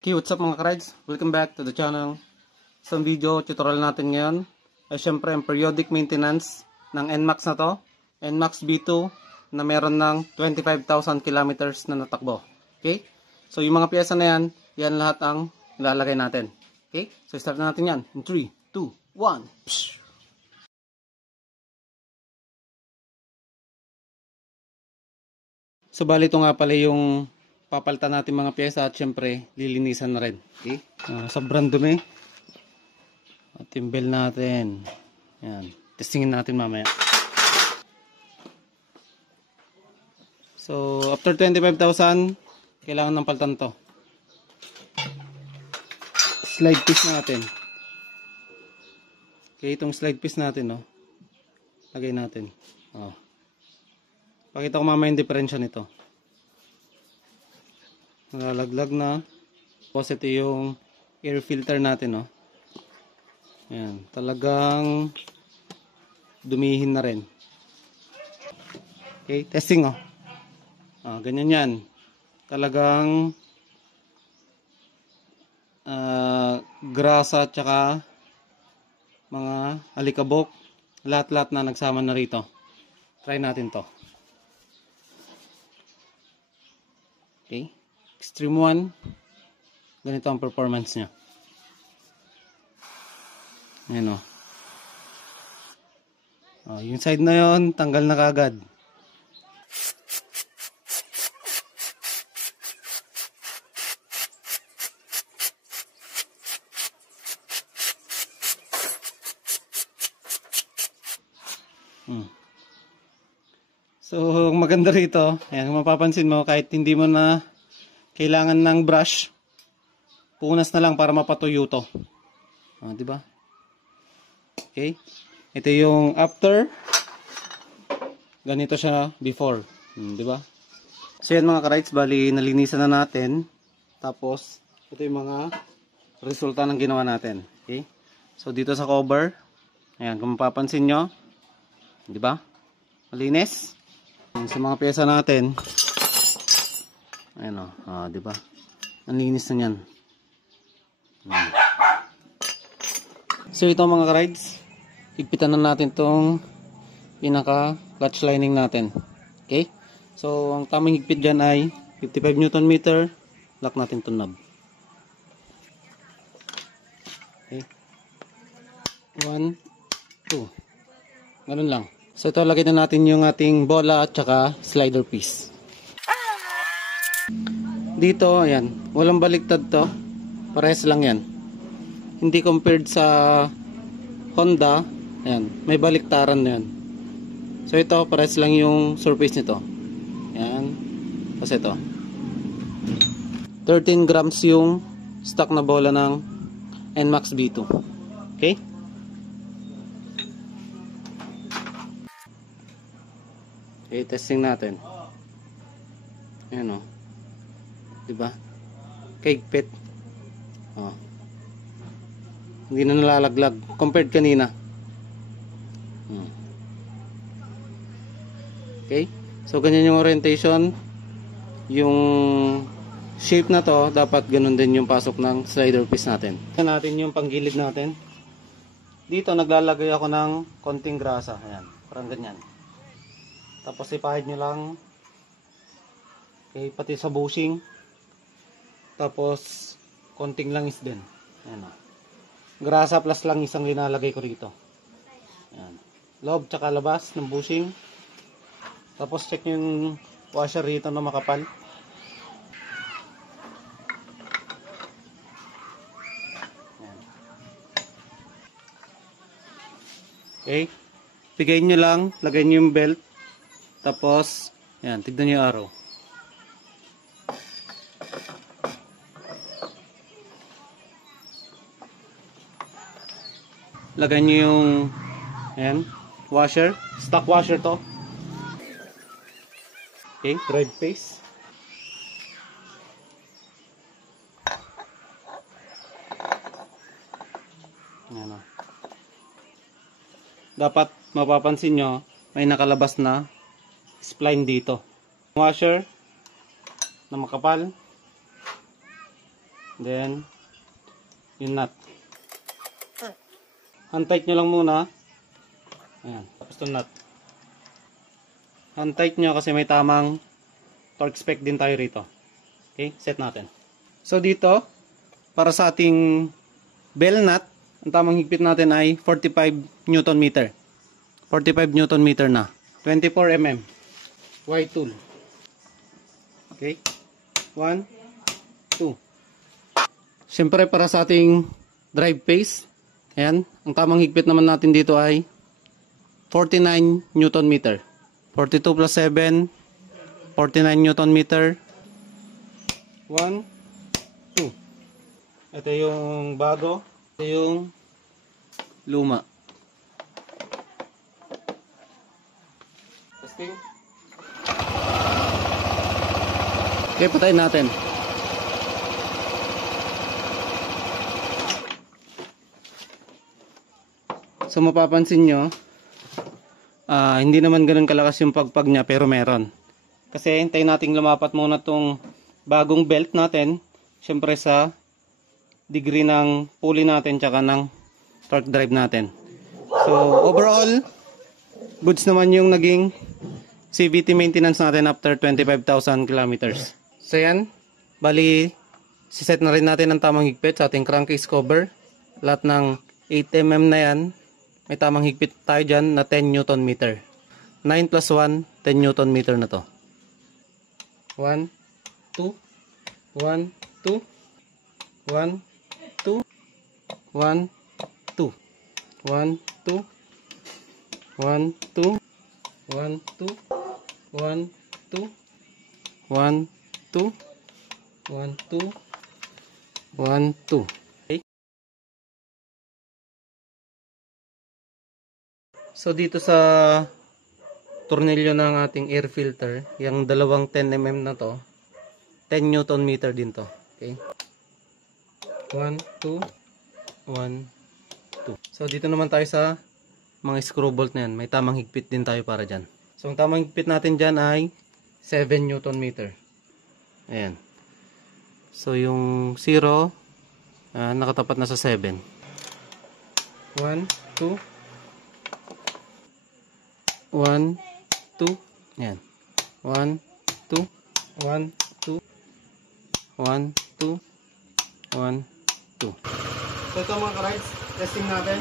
Okay, what's up mga ka-rides? Welcome back to the channel. Sa video tutorial natin ngayon ay syempre ang periodic maintenance ng NMAX na to, NMAX B2 na meron ng 25,000 kilometers na natakbo. Okay? So yung mga piyesa na yan lahat ang ilalagay natin. Okay? So start na natin yan in 3, 2, 1. Psh! So bali ito nga pala yung papalitan natin mga pyesa at syempre lilinisan na rin. Okay? Sobrang dumi. At yung bell natin. Yan. Testingin natin mamaya. So after 25,000 kailangan ng palitan to. Slide piece natin. Okay, itong slide piece natin, no. Lagay natin. Oh. Pakita ko mamaya yung diferensya nito. Nalalaglag na. Tapos ito yung air filter natin, no. Ayan, talagang dumihin na rin. Okay, testing, oh. Ganyan yan. Talagang grasa at saka mga alikabok, lahat-lahat na nagsama na rito. Try natin to. Okay. Extreme 1, ganito ang performance niya. Ayan, o. Yung side na yon tanggal na kagad. So maganda rito, ayan, mapapansin mo kahit hindi mo na kailangan ng brush, punas na lang para mapatuyo to. Di ba? Okay. Ito yung after. Ganito siya before. Di ba? So yan mga ka-rides, bali nalinisan na natin. Tapos ito yung mga resulta ng ginawa natin. Okay? So dito sa cover, ayan, kung mapapansin nyo, di ba? Malinis. Sa mga pyesa natin, ayan, di ba? Ang linis na niyan. So ito mga ka-rides, higpitan na natin tong pinaka clutch lining natin. Okay? So ang tamang higpit dyan ay 55 Newton meter. Lock natin itong knob. Okay? 1, 2. Ganun lang. So ito, lagay na natin yung ating bola at saka slider piece. Dito, ayan, walang baliktad to. Parehas lang yan. Hindi compared sa Honda, ayan, may baliktaran na yan. So ito, parehas lang yung surface nito. Ayan. Tapos ito. 13 grams yung stock na bola ng NMAX B2. Okay? Okay, testing natin. Ayan, o. Diba? Kaigpit. Hindi na nalalaglag compared kanina. Okay? So, ganyan yung orientation. Yung shape na to, dapat ganun din yung pasok ng slider piece natin. Tignan natin yung panggilid natin. Dito, naglalagay ako ng konting grasa. Ayan, parang ganyan. Tapos ipahid nyo lang. Okay, pati sa bushing. Tapos konting langis din. Ayan, grasa plus lang isang linalagay ko rito. Ayan. Loob tsaka labas ng bushing. Tapos check yung washer rito na makapal. Ayan. Okay. Pigayin nyo lang. Lagay nyo yung belt. Tapos, yan, tignan nyo yung arrow. Lagay nyo yung, ayan, washer. Stock washer to. Okay, drive face. Ayan, dapat mapapansin nyo, may nakalabas na spline dito. Washer na makapal. Then, yung nut. Hand tight nyo lang muna. Ayan. Tapos yung nut. Hand tight nyo kasi may tamang torque spec din tayo rito. Okay, set natin. So dito, para sa ating bell nut, ang tamang higpit natin ay 45 Newton meter. 45 Newton meter na. 24 mm. Y tool. Okay. 1, 2. Siyempre para sa ating drive phase, ayan, ang tamang higpit naman natin dito ay 49 Newton meter. 42 plus 7, 49 Newton meter. 1, 2. Ito yung bago. Ito yung luma. Testing. Okay, patayin natin. So mapapansin nyo, hindi naman ganun kalakas yung pagpag niya pero meron. Kasi hintayin nating lumapat muna tong bagong belt natin. Siyempre sa degree ng pulley natin tsaka ng torque drive natin. So overall, goods naman yung naging CVT maintenance natin after 25,000 kilometers. So yan, bali siset na rin natin ang tamang higpit sa ating crankcase cover. Lahat ng 8mm na yan, may tamang higpit tayo dyan na 10 Newton meter. 9 plus 1, 10 Newton meter na to. 1, 2, 1, 2, 1, 2, 1, 2, 1, 2, 1, 2, 1, 2, 1, 2, 1, 2, 1, 2, 1, 2. Okay. So dito sa tornilyo ng ating air filter, yung dalawang 10mm na to, 10 Newton meter din to. Okay. 1, 2, 1, 2. So dito naman tayo sa mga screw bolt na yan. May tamang higpit din tayo para dyan. So ang tamang higpit natin dyan ay 7 Newton meter. Ayan. So yung 0, nakatapat na sa 7. 1, 2, 1, 2, ayan. 1, 2, 1, 2, 1, 2, 1, 2. So ito mga ka-rides, testing natin.